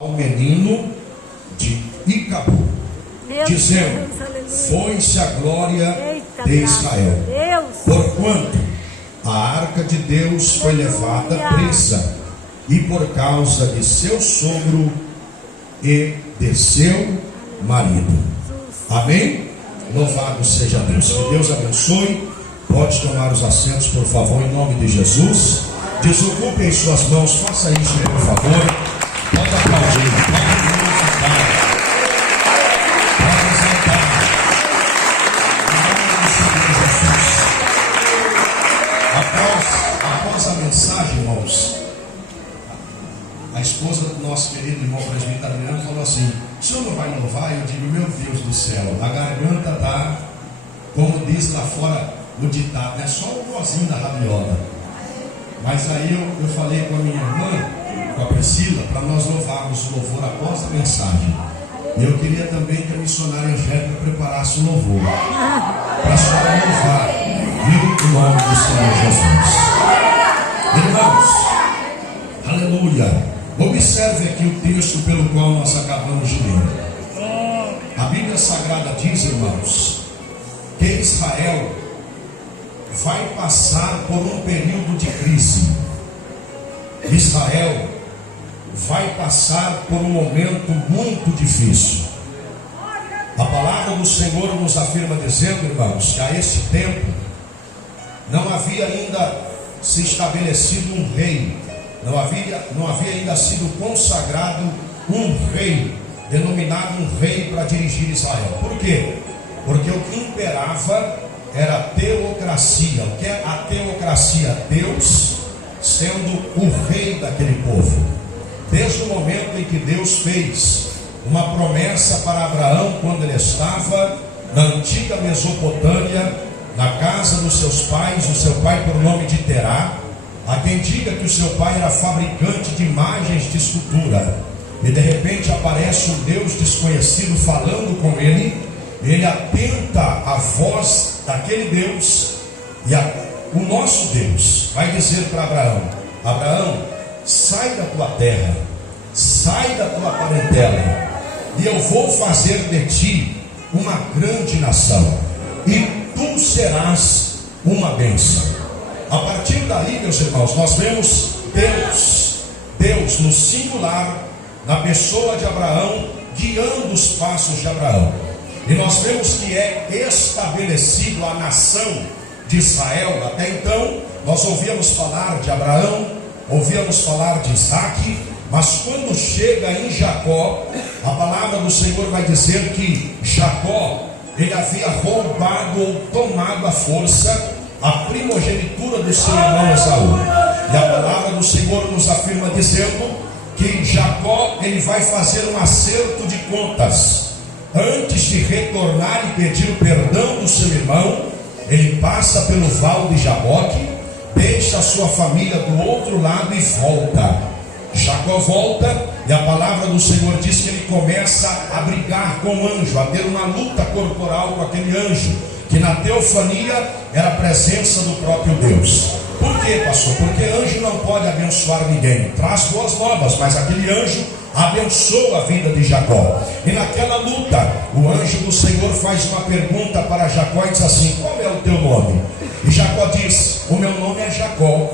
ao menino de Icabu, dizendo: foi-se a glória de Israel, porquanto a arca de Deus foi levada presa, e por causa de seu sogro e de seu marido. Amém? Louvado seja Deus. Que Deus abençoe. Pode tomar os assentos, por favor, em nome de Jesus. Desocupem suas mãos, faça isso, por favor. Pode aplaudir, pode glorificar, pode exaltar. Após a mensagem, irmãos, a esposa do nosso querido irmão presbítero Adriano falou assim: o senhor não vai louvar? Eu digo: meu Deus do céu, a garganta está, como diz lá fora o ditado, é só o pozinho da rabiola. Mas aí eu falei com a minha irmã, com a Priscila, para nós louvarmos o louvor após a mensagem. E eu queria também que a missionária Angélica preparasse o louvor para a senhora louvar o nome do Senhor Jesus. Irmãos, aleluia. Observe aqui o texto pelo qual nós acabamos de ler. A Bíblia Sagrada diz, irmãos, que Israel vai passar por um período de crise. Israel vai passar por um momento muito difícil. A palavra do Senhor nos afirma dizendo, irmãos, que a esse tempo não havia ainda se estabelecido um rei, não havia ainda sido consagrado um rei, denominado um rei para dirigir Israel. Por quê? Porque o que imperava era a teocracia. O que é a teocracia? Deus sendo o rei daquele povo. Desde o momento em que Deus fez uma promessa para Abraão, quando ele estava na antiga Mesopotâmia, na casa dos seus pais, o seu pai por nome de Terá. Há quem diga que o seu pai era fabricante de imagens de escultura, e de repente aparece um Deus desconhecido falando com ele. Ele atenta à voz daquele Deus, e o nosso Deus vai dizer para Abraão: Abraão, sai da tua terra, sai da tua parentela, e eu vou fazer de ti uma grande nação, e tu serás uma bênção. A partir daí, meus irmãos, nós vemos Deus no singular, na pessoa de Abraão, guiando os passos de Abraão. E nós vemos que é estabelecido a nação de Israel. Até então, nós ouvíamos falar de Abraão, ouvíamos falar de Isaac, mas quando chega em Jacó, a palavra do Senhor vai dizer que Jacó, ele havia roubado ou tomado à força a primogenitura do seu irmão Esaú. E a palavra do Senhor nos afirma dizendo que Jacó, ele vai fazer um acerto de contas. Antes de retornar e pedir o perdão do seu irmão, ele passa pelo vale de Jaboque, deixa a sua família do outro lado e volta. Jacó volta, e a palavra do Senhor diz que ele começa a brigar com o anjo, a ter uma luta corporal com aquele anjo, que na teofania era a presença do próprio Deus. Por quê, pastor? Porque anjo não pode abençoar ninguém. Traz boas novas, mas aquele anjo abençoa a vida de Jacó. E naquela luta, o anjo do Senhor faz uma pergunta para Jacó e diz assim: qual é o teu nome? E Jacó diz: o meu nome é Jacó.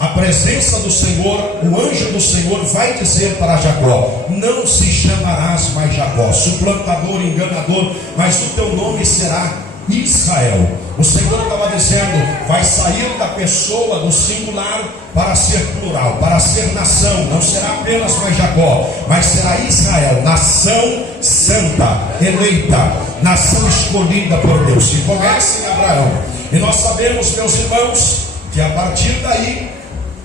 A presença do Senhor, o anjo do Senhor vai dizer para Jacó: não se chamarás mais Jacó, suplantador, enganador, mas o teu nome será Israel. O Senhor estava dizendo: vai sair da pessoa do singular para ser plural, para ser nação. Não será apenas mais Jacó, mas será Israel, nação santa, eleita, nação escolhida por Deus. E começa em Abraão. E nós sabemos, meus irmãos, que a partir daí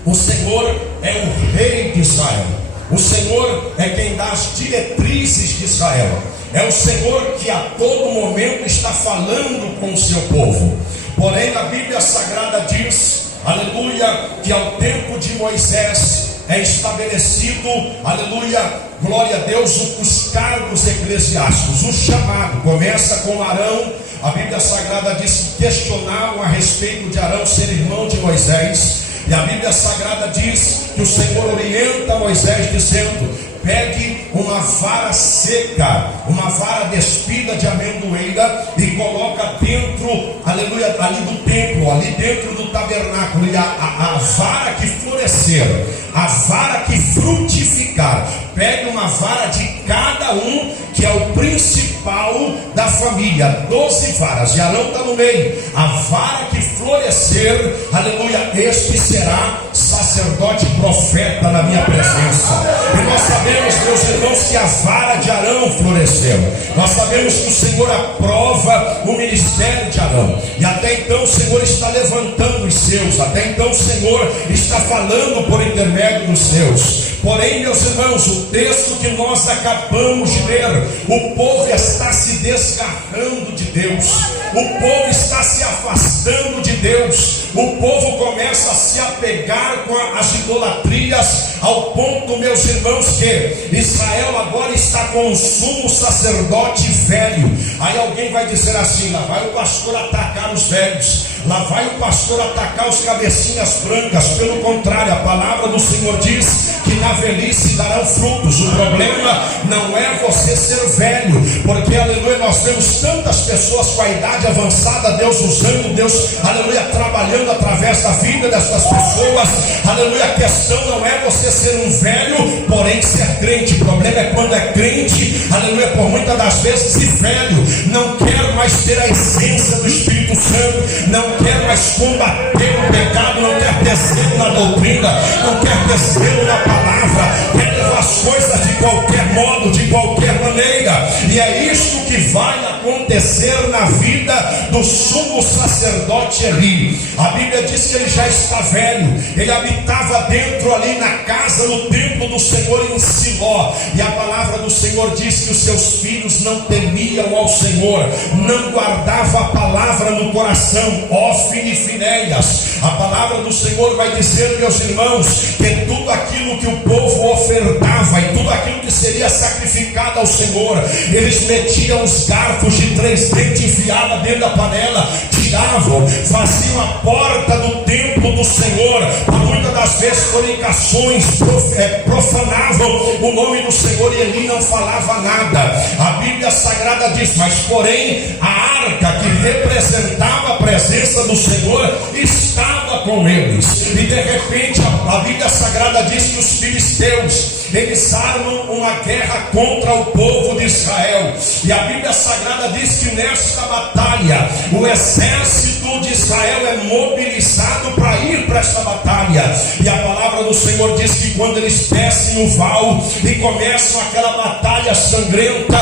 o Senhor é o rei de Israel. O Senhor é quem dá as diretrizes de Israel. É o Senhor que a todo momento está falando com o seu povo. Porém, a Bíblia Sagrada diz, aleluia, que ao tempo de Moisés é estabelecido, aleluia, glória a Deus, os cargos eclesiásticos. O chamado começa com Arão. A Bíblia Sagrada diz que questionavam a respeito de Arão ser irmão de Moisés. E a Bíblia Sagrada diz que o Senhor orienta Moisés dizendo: pegue uma vara seca, uma vara despida de amendoeira e coloca dentro, aleluia, ali do templo, ali dentro do tabernáculo. E a vara que florescer, a vara que frutificar, pegue uma vara de cada um, que é o principal da família, 12 varas, e Arão está no meio. A vara que florescer, aleluia, este será sacerdote profeta na minha presença. E nós sabemos, meus irmãos, que a vara de Arão floresceu. Nós sabemos que o Senhor aprova o ministério de Arão, e até então o Senhor está levantando os seus, até então o Senhor está falando por intermédio dos seus. Porém, meus irmãos, o texto que nós acabamos de ler, o povo está se desgarrando de Deus, o povo está se afastando de Deus, o povo começa a se apegar com as idolatrias, ao ponto, meus irmãos, que Israel agora está com um sumo sacerdote velho. Aí alguém vai dizer assim: lá vai o pastor atacar os velhos, lá vai o pastor atacar os cabecinhas brancas. Pelo contrário, a palavra do Senhor diz que na velhice darão frutos. O problema não é você ser velho, porque, aleluia, nós vemos tantas pessoas com a idade avançada, Deus usando, Deus, aleluia, trabalhando através da vida dessas pessoas. Aleluia, a questão não é você ser um velho, porém ser crente. O problema é quando é crente, aleluia, por muitas das vezes, e velho, não quer mais ter a essência do Espírito Santo, não quer mais combater o pecado, não quer ter zelo na doutrina, não quer ter zelo na palavra, quer levar as coisas de qualquer modo, de qualquer maneira. E é isto que vai acontecer na vida do sumo sacerdote Eli. A Bíblia diz que ele já está velho, ele habitava dentro ali na casa, no templo do Senhor em Siló, e a palavra do Senhor diz que os seus filhos não temiam ao Senhor, não guardavam a palavra no coração. Ófine e Finéias, a palavra do Senhor vai dizer, meus irmãos, que tudo aquilo que o povo ofertava e tudo aquilo que seria sacrificado ao Senhor, eles metiam os garfos de 3 dentes, enfiavam dentro da panela, tiravam, faziam a porta do templo do Senhor, por muitas das vezes fornicações, profanavam o nome do Senhor, e Eli não falava nada. A Bíblia Sagrada diz: mas porém a arca que representava a presença do Senhor estava com eles. E de repente a Bíblia Sagrada diz que os filisteus, eles armam uma guerra contra o povo de Israel, e a Bíblia Sagrada diz que nesta batalha o exército de Israel é mobilizado para ir para esta batalha. E a palavra do Senhor diz que quando eles descem o val e começam aquela batalha sangrenta,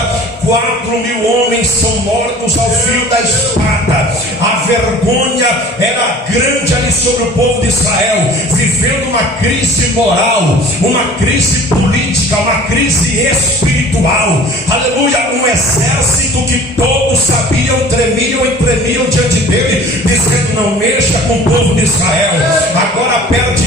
4.000 homens são mortos ao fio da espada. A vergonha era grande ali sobre o povo de Israel, vivendo uma crise moral, uma crise política, uma crise espiritual. Aleluia, um exército que todos sabiam, tremiam e tremiam diante dele, dizendo: não mexa com o povo de Israel. Agora perde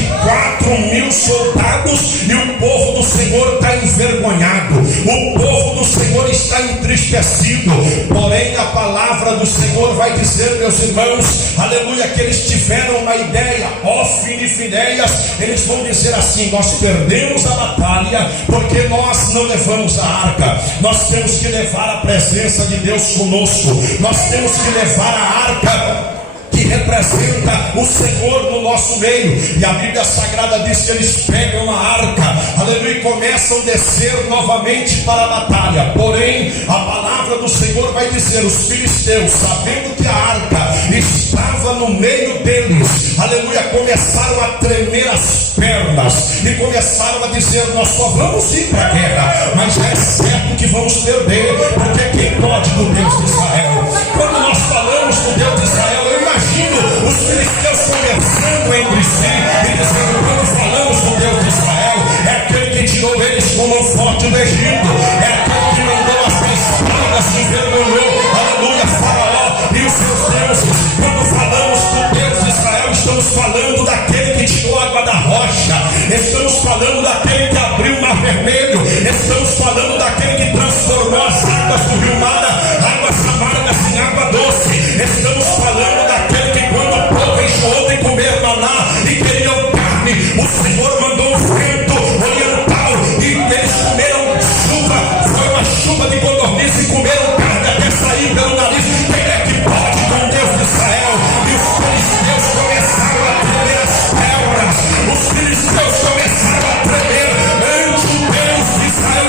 4.000 soldados e o povo do Senhor está envergonhado, o povo do Senhor está entristecido. Porém a palavra do Senhor vai dizer, meus irmãos, aleluia, que eles tiveram uma ideia. Ófine e Finéias, eles vão dizer assim: nós perdemos a batalha porque nós não levamos a arca. Nós temos que levar a presença de Deus conosco, nós temos que levar a arca que representa o Senhor no nosso meio. E a Bíblia Sagrada diz que eles pegam a arca, aleluia, e começam a descer novamente para a batalha. Porém a palavra do Senhor vai dizer: os filisteus, sabendo que a arca estava no meio deles, aleluia, começaram a tremer as pernas e começaram a dizer: nós só vamos ir para a guerra, mas já é certo que vamos perder, porque quem pode do Deus de Israel? Quando nós falamos do Deus de Israel, eu imagino os filisteus conversando entre si e dizendo: quando falamos do Deus de Israel, é aquele que tirou eles com mão forte do Egito, é aquele que mandou as espadas, que envergonhou, aleluia, Faraó e os seus deuses. Quando falamos do Deus de Israel, estamos falando daquele que tirou a água da rocha, estamos falando daquele que abriu o mar vermelho, estamos falando daquele que transformou as águas do rio Mara, águas amargas em água doce. Estamos falando daquele que, quando o povo enjoou de comer maná e queriam carne, o Senhor mandou um vento oriental e eles comeram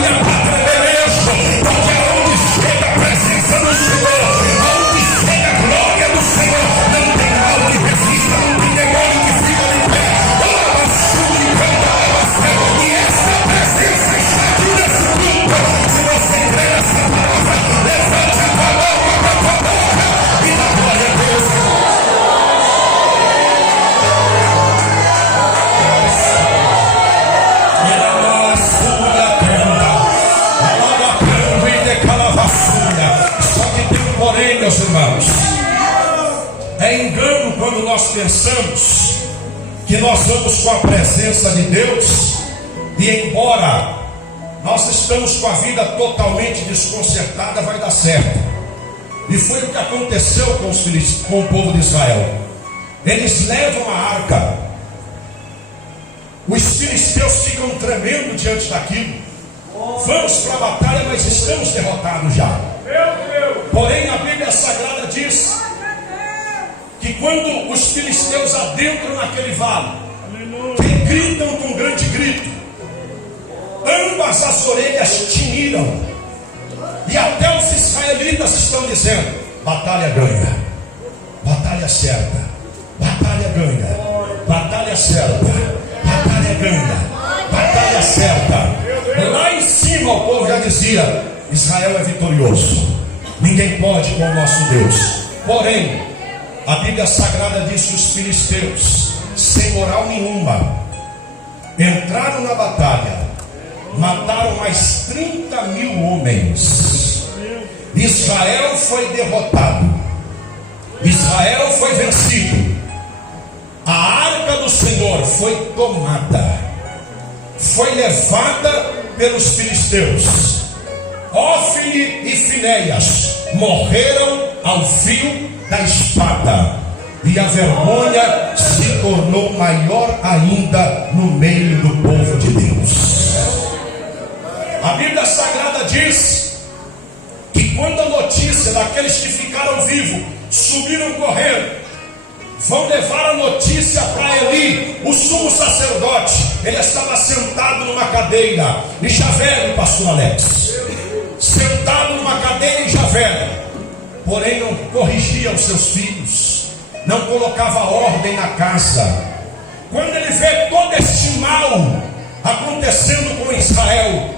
e a patrebelejo, porque aonde chega a presença do Senhor, aonde chega a glória do Senhor, não tem mal que resista, não tem demônio que fica de pé. E essa presença está aqui nesse culto. Se você crê nessa palavra, levante a tua mão para a tua boca e dá glória a Deus. Só que tem um porém, meus irmãos. É engano quando nós pensamos que nós vamos com a presença de Deus e embora nós estamos com a vida totalmente desconcertada, vai dar certo. E foi o que aconteceu com o povo de Israel. Eles levam a arca, os filisteus ficam tremendo diante daquilo. Vamos para a batalha, mas estamos derrotados já. Porém a Bíblia Sagrada diz que quando os filisteus adentram naquele vale, que gritam com grande grito, ambas as orelhas tiniram, e até os israelitas estão dizendo: batalha ganha, batalha certa, batalha ganha, batalha certa, batalha ganha, batalha certa. Lá em cima o povo já dizia: Israel é vitorioso, ninguém pode com o nosso Deus. Porém a Bíblia Sagrada diz que os filisteus, sem moral nenhuma, entraram na batalha, mataram mais 30.000 homens. Israel foi derrotado, Israel foi vencido. A arca do Senhor foi tomada, foi levada pelos filisteus. Ófine e Finéias morreram ao fio da espada, e a vergonha se tornou maior ainda no meio do povo de Deus. A Bíblia Sagrada diz que quando a notícia daqueles que ficaram vivos subiram correndo, vão levar a notícia para Eli, o sumo sacerdote. Ele estava sentado numa cadeira, e já velho, pastor Alex, sentado numa cadeira e já velho. Porém não corrigia os seus filhos, não colocava ordem na casa. Quando ele vê todo este mal acontecendo com Israel,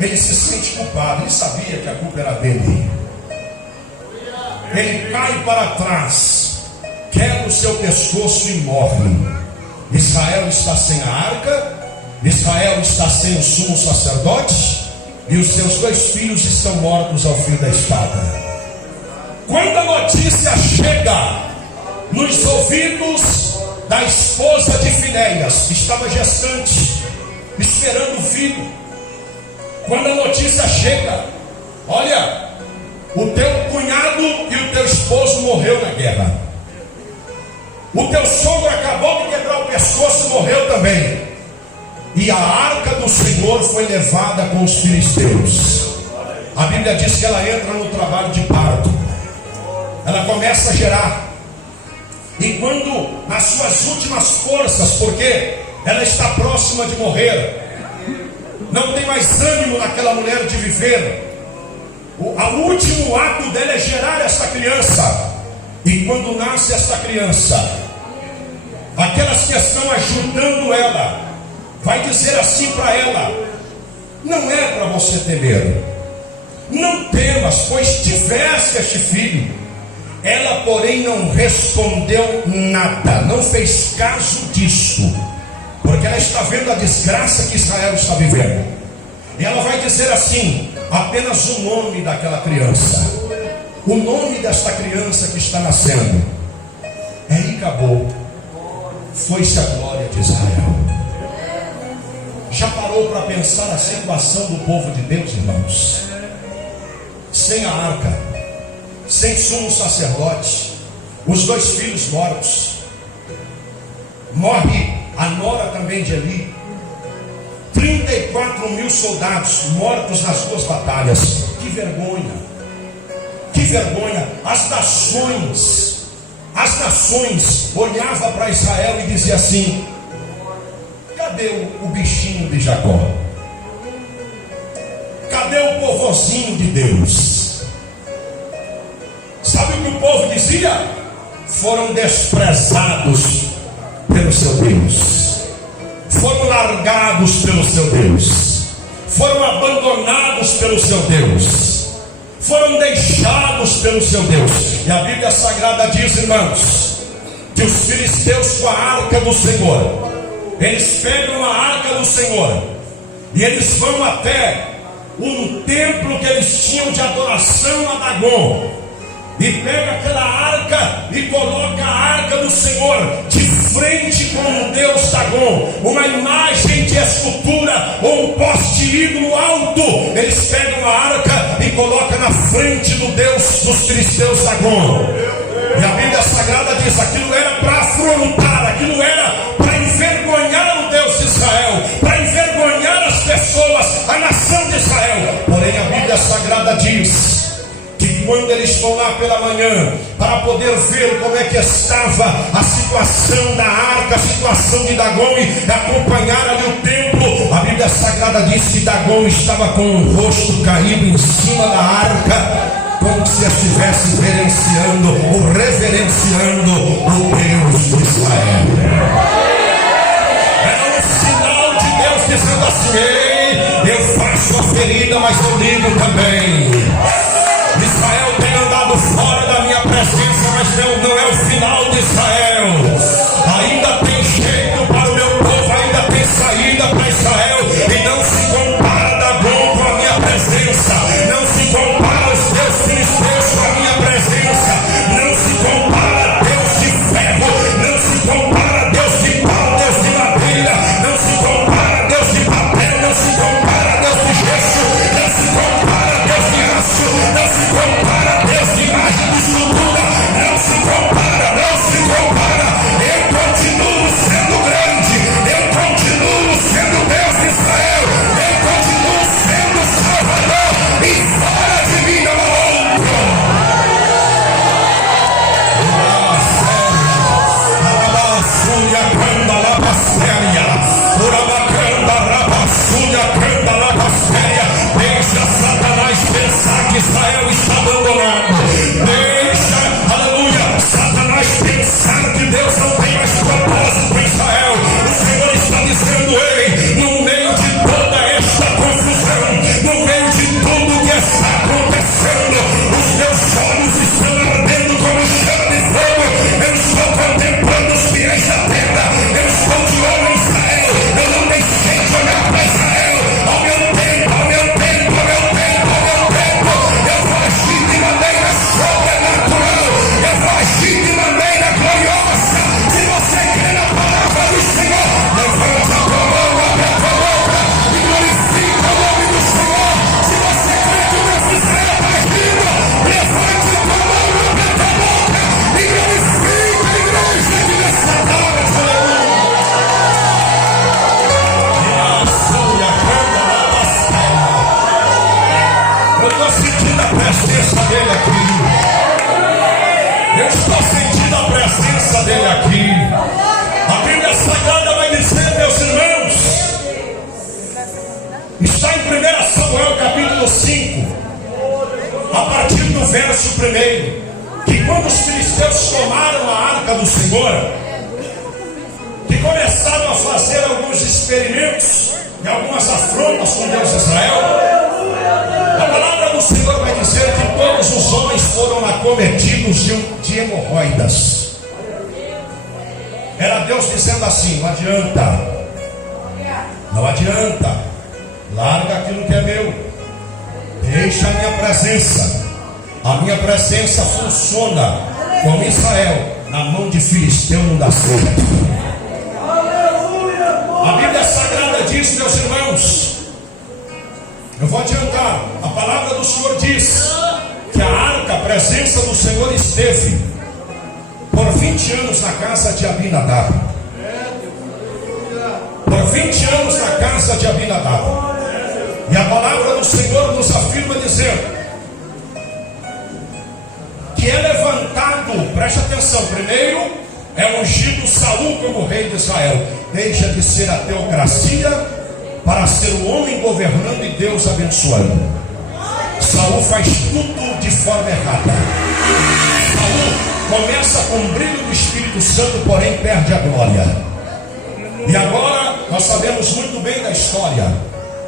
ele se sente culpado. Ele sabia que a culpa era dele. Ele cai para trás, quebra o seu pescoço e morre. Israel está sem a arca, Israel está sem o sumo sacerdote, e os seus 2 filhos estão mortos ao fio da espada. Quando a notícia chega nos ouvidos da esposa de Finéias, que estava gestante, esperando o filho, quando a notícia chega: olha, o teu cunhado e o teu esposo morreu na guerra, o teu sogro acabou de quebrar o pescoço, morreu também, e a arca do Senhor foi levada com os filisteus. A Bíblia diz que ela entra no trabalho de parto. Ela começa a gerar, e quando nas suas últimas forças, porque ela está próxima de morrer, não tem mais ânimo naquela mulher de viver, o último ato dela é gerar essa criança. E quando nasce essa criança, aquelas que estão ajudando ela vai dizer assim para ela: não é para você temer, não temas, pois tiveste este filho. Ela, porém, não respondeu nada, não fez caso disso, porque ela está vendo a desgraça que Israel está vivendo. E ela vai dizer assim: apenas o nome daquela criança, o nome desta criança que está nascendo. Aí acabou, foi-se a glória de Israel. Já parou para pensar a situação do povo de Deus, irmãos? Sem a arca, sem sumo sacerdote, os 2 filhos mortos, morre a nora também de Eli, 34.000 soldados mortos nas 2 batalhas. Que vergonha, que vergonha. As nações olhavam para Israel e diziam assim: cadê o bichinho de Jacó? cadê o povozinho de Deus? Sabe o que o povo dizia? Foram desprezados pelo seu Deus, foram largados pelo seu Deus, foram abandonados pelo seu Deus, foram deixados pelo seu Deus. E a Bíblia Sagrada diz, irmãos, que os filisteus com a arca do Senhor, eles pegam a arca do Senhor e eles vão até um templo que eles tinham de adoração a Dagon, e pega aquela arca e coloca a arca do Senhor de frente com o Deus Dagon, uma imagem de escultura ou um poste ídolo alto. Eles pegam a arca e colocam na frente do Deus dos filisteus Dagon. E a Bíblia Sagrada diz: aquilo era para afrontar, aquilo era para envergonhar o Deus de Israel, para envergonhar as pessoas, a nação de Israel. Porém a Bíblia Sagrada diz que quando eles vão lá pela manhã para poder ver como é que estava a situação da arca, a situação de Dagon, e acompanhar ali o templo, a Bíblia Sagrada diz que Dagon estava com o rosto caído em cima da arca, como se estivesse reverenciando ou reverenciando o Deus de Israel. Era um sinal de Deus dizendo assim: ei, eu faço a ferida, mas eu ligo também. Israel tem andado fora da minha presença, mas não é o final de Israel. Ainda tem jeito para o meu povo, ainda tem saída para Israel. E não se compara Dagon com a minha presença, não se compara os teus filisteus com a minha presença, não se compara Deus de ferro, não se compara Deus de pau, Deus de madeira, não se compara Deus de papel, não se compara Deus de gesso, não se compara Deus de aço, não se compara Deus de imagem de escultura, não se compara, não se compara. Eu continuo sendo grande, eu continuo sendo Deus de Israel, eu continuo sendo Salvador, e fora de mim não há outro. Urabassuya canda la pastéria, urabacanda rabassuya canda la pastéria. Deixa Satanás pensar que Israel está abandonado. Deixa, aleluia, Satanás pensar que Deus não tem mais propósito em Israel. O Senhor está dizendo: ei, no meio de toda esta confusão, no meio de tudo que está acontecendo, os meus olhos estão ardendo como chama de fogo. Eu estou contemplando os fiéis da terra, eu estou de olho em Israel. Eu não deixei de olhar para Israel. Ao meu tempo, ao meu tempo, ao meu tempo, ao meu tempo, eu vou agir de maneira sobrenatural, eu vou agir de maneira gloriosa. Se você crê na palavra do Senhor, levanta a tua mão, abre a tua boca e glorifica o nome do Senhor. Se você crê que o Deus de Israel está agindo, levante a tua mão, abre a tua boca e glorifica a igreja de nessa tarde. Eu estou sentindo a presença dele aqui. Eu estou sentindo a presença dele aqui. A Bíblia Sagrada vai dizer, meus irmãos, está em 1 Samuel capítulo 5, a partir do verso 1, que quando os filisteus tomaram a arca do Senhor, que começaram a fazer alguns experimentos e algumas afrontas com Deus de Israel, a palavra do Senhor vai dizer que todos os homens foram acometidos de hemorroidas. Era Deus dizendo assim: não adianta, não adianta, larga aquilo que é meu, deixa a minha presença funciona com Israel, na mão de filisteu não dá certo. A Bíblia Sagrada diz, meus irmãos, eu vou adiantar, a palavra do Senhor diz que a arca, a presença do Senhor, esteve por 20 anos na casa de Abinadab. Por 20 anos na casa de Abinadab. E a palavra do Senhor nos afirma dizendo que é levantado, preste atenção, primeiro é ungido Saul como rei de Israel. Deixa de ser a teocracia para ser o homem governando e Deus abençoando. Saul faz tudo de forma errada. Saul começa com o brilho do Espírito Santo, porém perde a glória. E agora nós sabemos muito bem da história.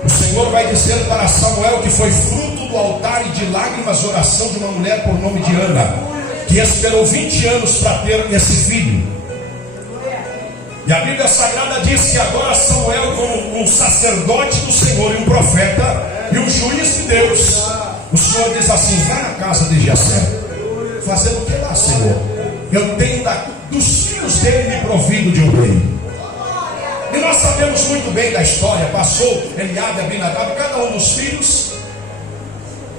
O Senhor vai dizer para Samuel que foi fruto do altar e de lágrimas oração de uma mulher por nome de Ana, que esperou 20 anos para ter esse filho. E a Bíblia Sagrada diz que agora Samuel, como um sacerdote do Senhor e um profeta e um juiz de Deus, o Senhor diz assim: vai na casa de Jessé. Fazendo o que lá, Senhor? Eu tenho dos filhos dele me provido de um rei. E nós sabemos muito bem da história. Passou Eliabe, Abinadab, cada um dos filhos,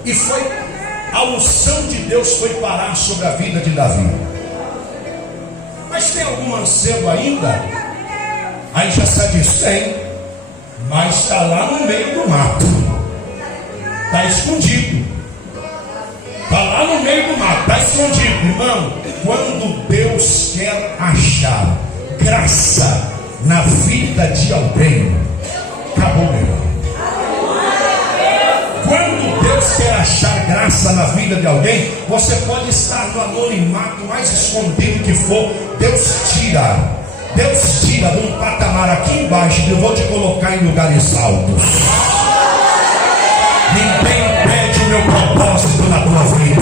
e foi a unção de Deus foi parar sobre a vida de Davi. Mas tem algum mancebo ainda? Aí Jessé diz: tem, mas está lá no meio do mato, está escondido. Está lá no meio do mato, está escondido. Irmão, quando Deus quer achar graça na vida de alguém, acabou, meu irmão. Quando Deus quer achar graça na vida de alguém, você pode estar no anonimato mais escondido que for, Deus tira de um patamar aqui embaixo, eu vou te colocar em lugares altos. Ninguém impede o meu propósito na tua vida.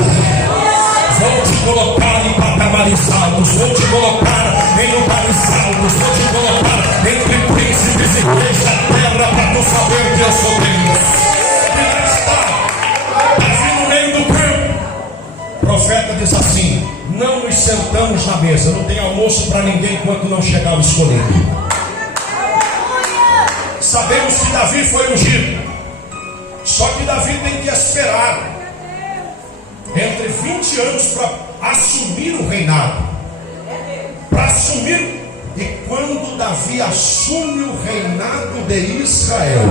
Vou te colocar em patamares altos, vou te colocar em lugares altos, vou te colocar entre príncipes e reis da terra, para tu saber que eu sou Deus. E lá está Davi no meio do campo. O profeta diz assim: não nos sentamos na mesa, não tem almoço para ninguém enquanto não chegar o escolhido. Sabemos que Davi foi ungido, só que Davi tem que esperar entre 20 anos para assumir o reinado. Para assumir. E quando Davi assume o reinado de Israel,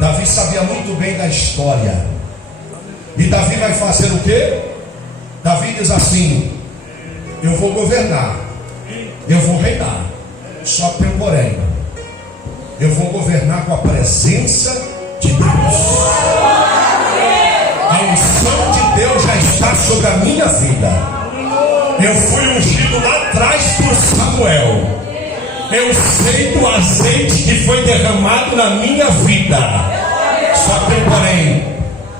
Davi sabia muito bem da história. E Davi vai fazer o quê? Davi diz assim: eu vou governar, eu vou reinar, só que porém, eu vou governar com a presença de Deus. A unção de Deus já está sobre a minha vida. Eu fui ungido lá atrás por Samuel. Eu sei do azeite que foi derramado na minha vida. Só que porém,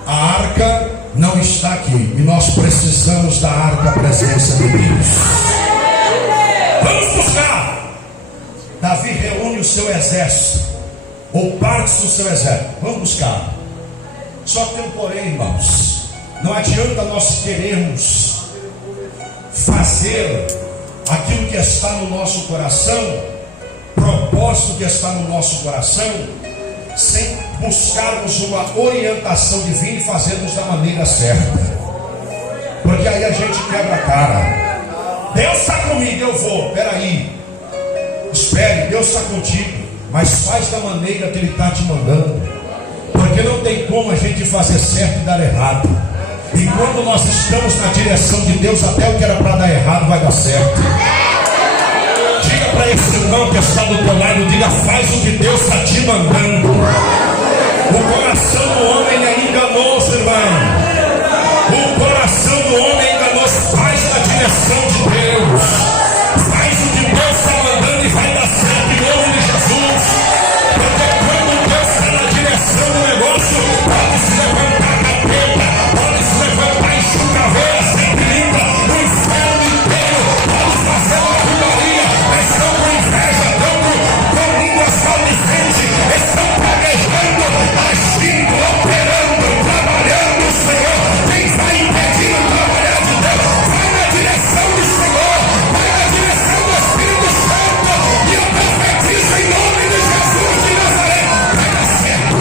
a arca não está aqui, e nós precisamos da arca da presença de Deus. Vamos buscar. Davi reúne o seu exército, ou partes do seu exército. Vamos buscar. Só que tem um porém, irmãos. Não adianta nós querermos fazer aquilo que está no nosso coração, propósito que está no nosso coração, sem buscarmos uma orientação divina e fazermos da maneira certa. Porque aí a gente quebra a cara. Deus está comigo, eu vou. Peraí, espere, Deus está contigo, mas faz da maneira que Ele está te mandando. Porque não tem como a gente fazer certo e dar errado. E quando nós estamos na direção de Deus, até o que era para dar errado vai dar certo. Diga para esse irmão que está do teu lado, diga: faz o que Deus está te mandando. O coração do homem é enganoso, irmão. O coração do homem é enganoso. Faz na direção de Deus. Faz o que Deus está mandando e vai dar certo em nome de Jesus. Porque quando Deus está na direção do negócio, pode se levantar capeta, pode se levantar em chucaveira, sempre linda, o inferno inteiro pode fazer uma putaria, estão com inveja, estão com línguas maldizentes, estão praguejando, agindo, operando, trabalhando. O Senhor, quem vai impedir o trabalhar de Deus, vai na direção do Senhor, vai na direção do Espírito Santo, e eu profetizo em nome de Jesus de Nazaré: vai dar certo,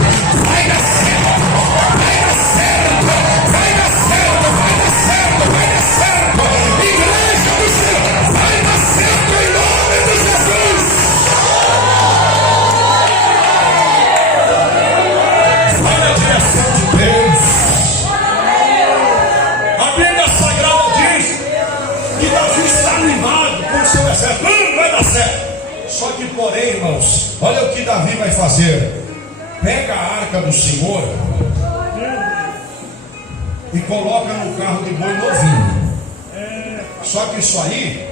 vai dar certo, vai dar certo, vai dar certo, vai dar certo, vai dar certo. Igreja do Senhor, vai dar certo em nome de Jesus. Vai na direção de Deus. A Bíblia Sagrada diz que Davi está animado com o seu exército. Não vai dar certo. Só que porém, irmãos, olha o que Davi vai fazer. Pega a arca do Senhor e coloca no carro de boi novinho. Só que isso aí,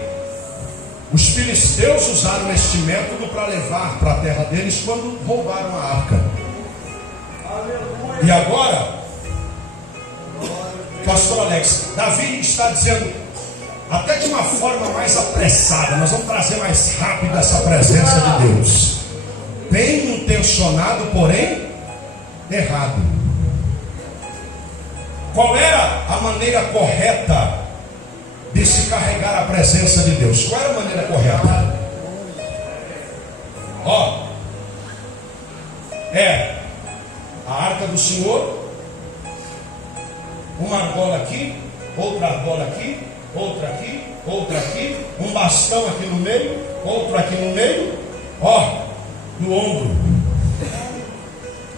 os filisteus usaram este método para levar para a terra deles quando roubaram a arca. E agora, pastor Alex, Davi está dizendo, até de uma forma mais apressada, nós vamos trazer mais rápido essa presença de Deus. Bem intencionado, porém errado. Qual era a maneira correta de se carregar a presença de Deus? Qual era a maneira correta? É a arca do Senhor, uma argola aqui, outra argola aqui, outra aqui, outra aqui, um bastão aqui no meio, outro aqui no meio, no ombro,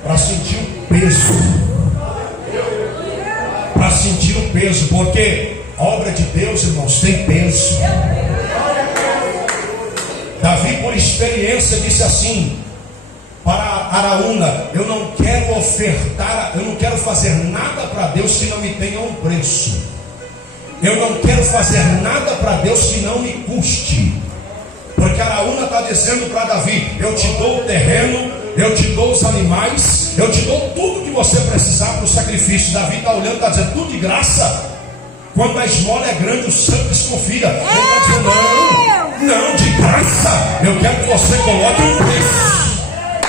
para sentir o peso, para sentir o peso, porque a obra de Deus, irmãos, tem peso. Davi, por experiência, disse assim para Araúna: eu não quero ofertar, eu não quero fazer nada para Deus que não me tenha um preço. Eu não quero fazer nada para Deus que não me custe. Porque Araúna está dizendo para Davi: eu te dou o terreno, eu te dou os animais, eu te dou tudo que você precisar para o sacrifício. Davi está olhando, está dizendo tudo de graça. Quando a esmola é grande, o santo desconfia. Ele está dizendo: não, de graça. Eu quero que você coloque um preço.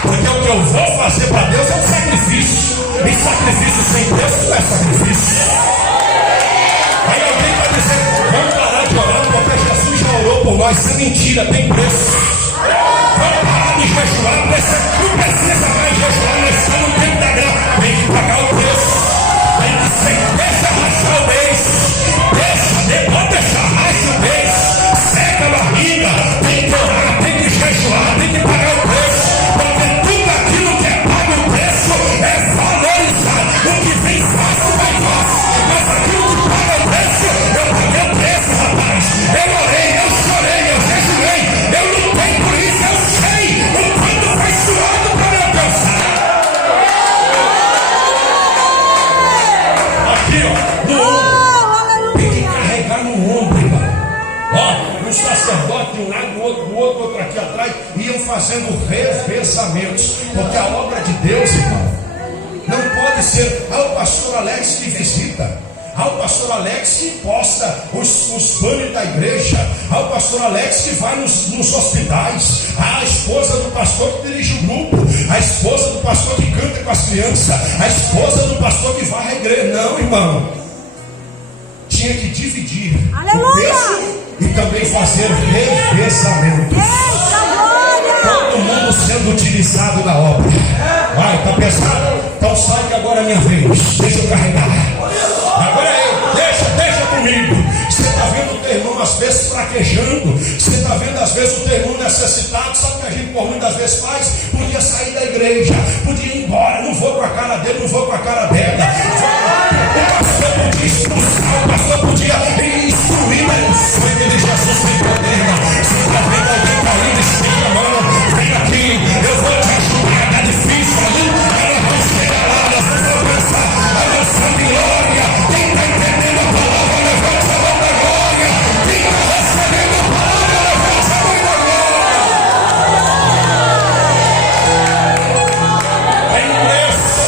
Porque o que eu vou fazer para Deus é um sacrifício. E sacrifício sem Deus não é sacrifício. Aí alguém vai dizer: vamos parar de orar, porque Jesus já orou por nós. Isso é mentira, tem preço. Vamos parar de jejuar, não precisa mais jejuar, nós estamos no tempo da graça. Tem que pagar o preço. Tem que ser, deixa rachar o mês. Pode deixar, racha o mês. Seca a barriga. Tem que orar, tem que jejuar, tem que pagar o preço. Porque tudo aquilo que é pago o preço é valorizado. O que vem fácil vai fácil. Mas aquilo que paga o preço, eu paguei o preço, rapaz. Eu orei, eu chorei, eu jejuei. Eu lutei por isso, eu sei o quanto foi suado para me alcançar. Aqui, no ombro. Tem que carregar no ombro, irmão. Um sacerdote de um lado, outro aqui atrás, iam fazendo revezamentos. Porque a obra de Deus, irmão, não pode ser ao pastor Alex que visita, ao pastor Alex que posta os banners da igreja, ao pastor Alex que vai nos hospitais, a esposa do pastor que dirige o grupo, a esposa do pastor que canta com as crianças, a esposa do pastor que vai à igreja. Não, irmão, tinha que dividir o peso e também fazer revezamentos. Todo mundo sendo utilizado na obra. Vai, está pesado? Então sai que agora é minha vez. Deixa eu carregar. Agora é eu. Deixa comigo. Você está vendo o teu irmão às vezes fraquejando. Você está vendo às vezes o teu irmão necessitado. Sabe o que a gente por muitas vezes faz? Podia sair da igreja, podia ir embora. Não vou com a cara dele, não vou com a cara dela. O pastor podia expulsar, o pastor podia instruir, mas o sangue de Jesus tem poder, irmão. Você está vendo alguém caindo, estica a mão, vem aqui, eu vou te ajudar. Está difícil ali, ela vai chegar lá, nós vamos alcançar a nossa glória. Quem está entendendo a palavra, levanta a mão da glória. Quem está recebendo a palavra, levanta a mão da glória. Tem preço.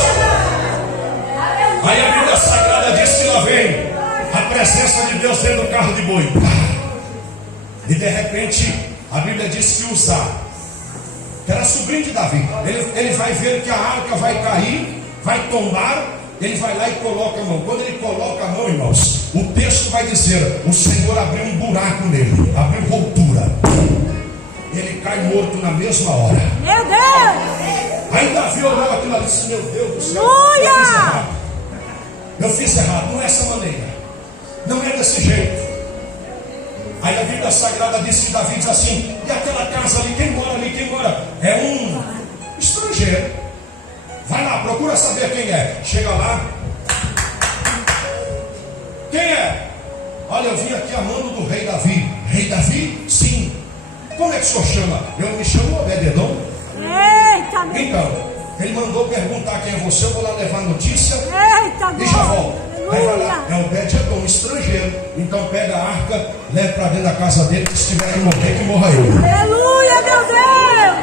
Aí a Bíblia Sagrada diz que lá vem a presença de Deus dentro do carro de boi. E de repente a Bíblia diz que Uzá, que era sobrinho de Davi, ele vai ver que a arca vai cair, vai tombar. Ele vai lá e coloca a mão. Quando ele coloca a mão, irmãos, o texto vai dizer: o Senhor abriu um buraco nele, abriu ruptura. Ele cai morto na mesma hora. Meu Deus! Aí Davi olhou aquilo ali e disse: meu Deus do céu, eu fiz errado, não é essa maneira, não é desse jeito. Aí a Bíblia Sagrada diz que Davi diz assim: e aquela casa ali, quem mora ali, quem mora? É um estrangeiro. Vai lá, procura saber quem é. Chega lá. Quem é? Olha, eu vim aqui a mando do rei Davi. Rei Davi? Sim. Como é que o senhor chama? Eu me chamo Obed-edom. Eita, meu Então, ele mandou perguntar quem é você, eu vou lá levar a notícia. Eita, E já volto. Aí vai lá, aleluia. é o Obed-Edom, estrangeiro. Então pega a arca, leva para dentro da casa dele, que se tiver que morrer, que morra ele. Aleluia, meu Deus.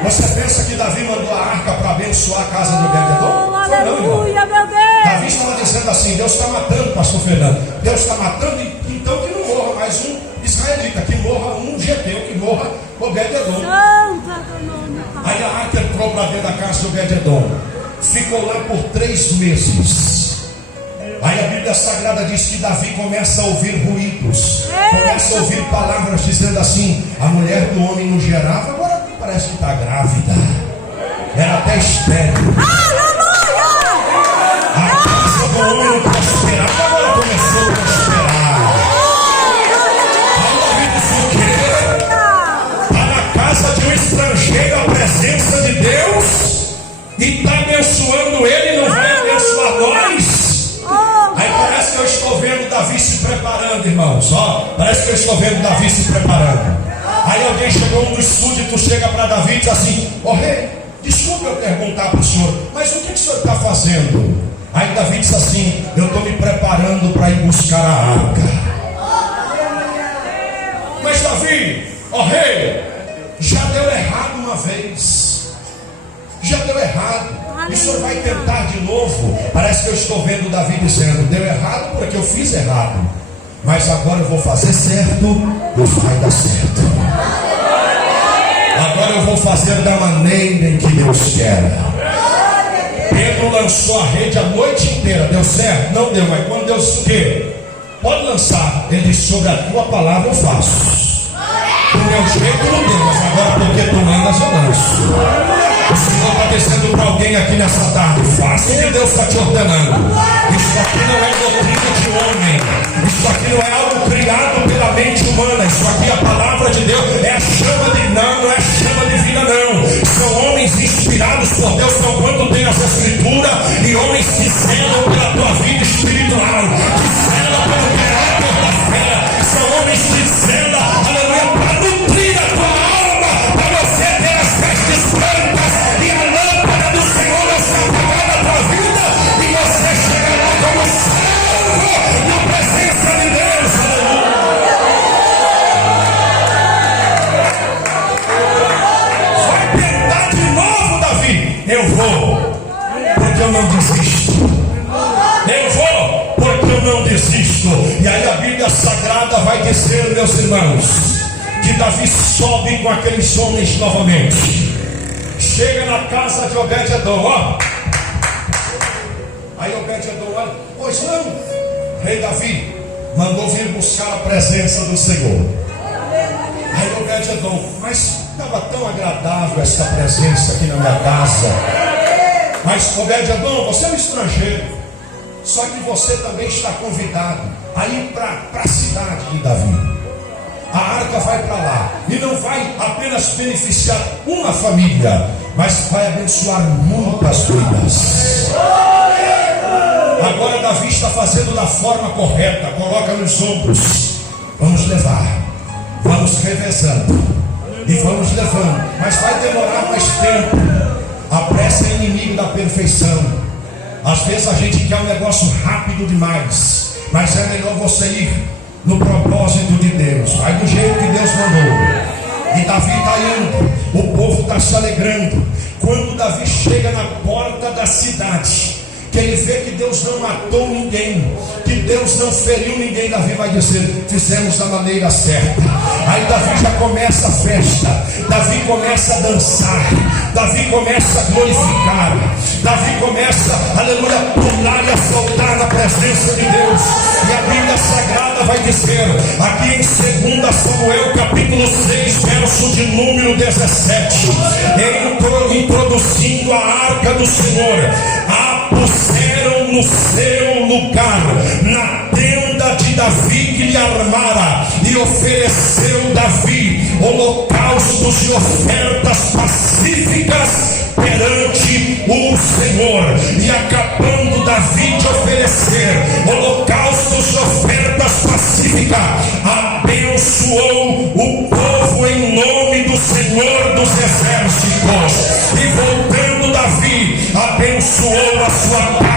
Você pensa que Davi mandou a arca para abençoar a casa do Obed-Edom? Oh, Foi não, irmão. aleluia, meu Davi Deus. estava dizendo assim: Deus está matando, pastor Fernando. Deus está matando, então que não morra mais um israelita, que morra um geteu, que morra Obed-Edom. Santa do nome, Pai. Aí a arca entrou para dentro da casa do Obed-Edom. Ficou lá por 3 meses. Aí a Bíblia Sagrada diz que Davi começa a ouvir ruídos, começa a ouvir palavras dizendo assim: a mulher do homem não gerava, agora parece que está grávida. Era até estéril. Aleluia. A casa do homem não prosperava, agora começou a prosperar. Aí Davi disse o quê? Está na casa de um estrangeiro a presença de Deus e está abençoando ele, não vai abençoar nós. Aí parece que eu estou vendo Davi se preparando, irmãos. Ó, parece que eu estou vendo Davi se preparando. Aí alguém chegou, um dos súditos chega para Davi e diz assim: ó rei, desculpe eu perguntar para o senhor, mas o que o senhor está fazendo? Aí Davi disse assim: eu estou me preparando para ir buscar a arca. Mas Davi, ó rei, já deu errado uma vez. Já deu errado. E o senhor vai tentar de novo. Parece que eu estou vendo Davi dizendo: deu errado porque eu fiz errado, mas agora eu vou fazer certo e vai dar certo. Agora eu vou fazer da maneira em que Deus quer. Pedro lançou a rede a noite inteira. Deu certo? Não deu. Mas quando Deus disse o quê? Pode lançar. Ele disse: sobre a tua palavra eu faço. Do meu jeito não deu, mas agora porque tu mandas eu lanço. O Senhor está descendo para alguém aqui nessa tarde. Faça o que Deus está te ordenando. Isso aqui não é doutrina de homem. Isso aqui não é algo criado pela mente humana. Isso aqui é a palavra de Deus. É a chama de... Não é chama divina não. São homens inspirados por Deus. São quando tem as escrituras. E homens que zelam pela tua vida espiritual, que zelam pelo caráter da fé. São homens que zelam, aleluia, para nutrir a tua alma, para você ter as vestes brancas e a lâmpada do Senhor não se apagar na tua vida, e você chegar lá como salvo na presença de Deus. Vai tentar de novo, Davi? Eu vou, porque eu não desisto. Eu vou, porque eu não desisto. E aí a Bíblia Sagrada vai dizer, meus irmãos, que Davi sobe com aqueles homens novamente. Chega na casa de Obed-Edom, ó. Aí Obed-Edom olha: pois não, rei Davi mandou vir buscar a presença do Senhor. Aí Obed-Edom: mas estava tão agradável esta presença aqui na minha casa. Mas Obed-Edom, você é um estrangeiro, só que você também está convidado a ir para a cidade de Davi. A arca vai para lá e não vai apenas beneficiar uma família, mas vai abençoar muitas vidas. Agora Davi está fazendo da forma correta. Coloca nos ombros. Vamos levar, vamos revezando e vamos levando, mas vai demorar mais tempo. A pressa é inimigo da perfeição. Às vezes a gente quer um negócio rápido demais, mas é melhor você ir no propósito de Deus. Vai do jeito que Deus mandou. E Davi está indo, o povo está se alegrando. Quando Davi chega na porta da cidade, que ele vê que Deus não matou ninguém, que Deus não feriu ninguém, Davi vai dizer: fizemos da maneira certa. Aí Davi já começa a festa, Davi começa a dançar, Davi começa a glorificar, Davi começa, aleluia, a pular e a saltar na presença de Deus. E a Bíblia Sagrada vai dizer, aqui em 2 Samuel capítulo 6, verso de número 17, introduzindo a arca do Senhor, a puseram no seu lugar, na tenda de Davi que lhe armara, e ofereceu Davi holocaustos e ofertas pacíficas perante o Senhor. E acabando Davi de oferecer holocaustos e ofertas pacíficas, abençoou o povo em nome do Senhor dos Exércitos, e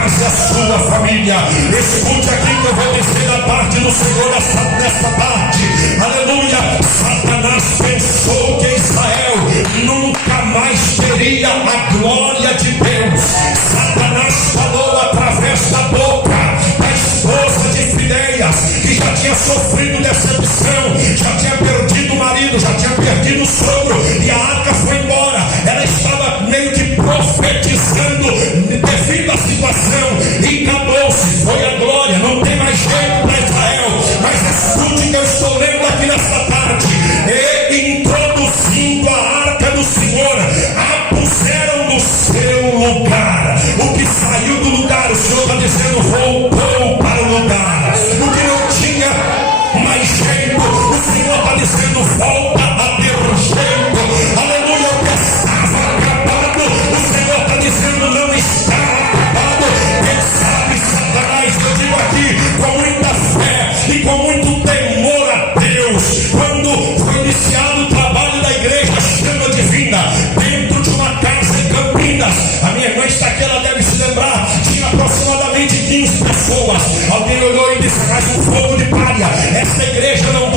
casa e a sua família. Escute aqui que eu vou dizer da parte do Senhor nesta tarde. Aleluia. Satanás pensou que Israel nunca mais teria a glória de Deus. Satanás falou através da boca da esposa de Finéias, que já tinha sofrido decepção, já tinha perdido o marido, já tinha perdido o sogro, e a arca foi embora. Ela estava meio que profetizando devido à situação, e acabou-se, foi a glória, não tem mais jeito para Israel. Mas escute que eu estou lendo aqui nessa tarde: e introduzindo a arca do Senhor, a puseram no seu lugar. O que saiu do lugar, o Senhor está dizendo, voltou para o lugar. O que não tinha mais jeito, o Senhor está dizendo, volta a ter jeito. Aleluia. O que estava acabado, o Senhor está dizendo, não está acabado. Quem sabe, Satanás, eu digo aqui com muita fé e com muito temor a Deus, quando foi iniciado o trabalho da igreja Chama Divina dentro de uma casa em Campinas. A minha irmã está aqui, ela deve se lembrar, tinha aproximadamente 15 pessoas. Alguém olhou e disse, mas um fogo de palha. Essa igreja não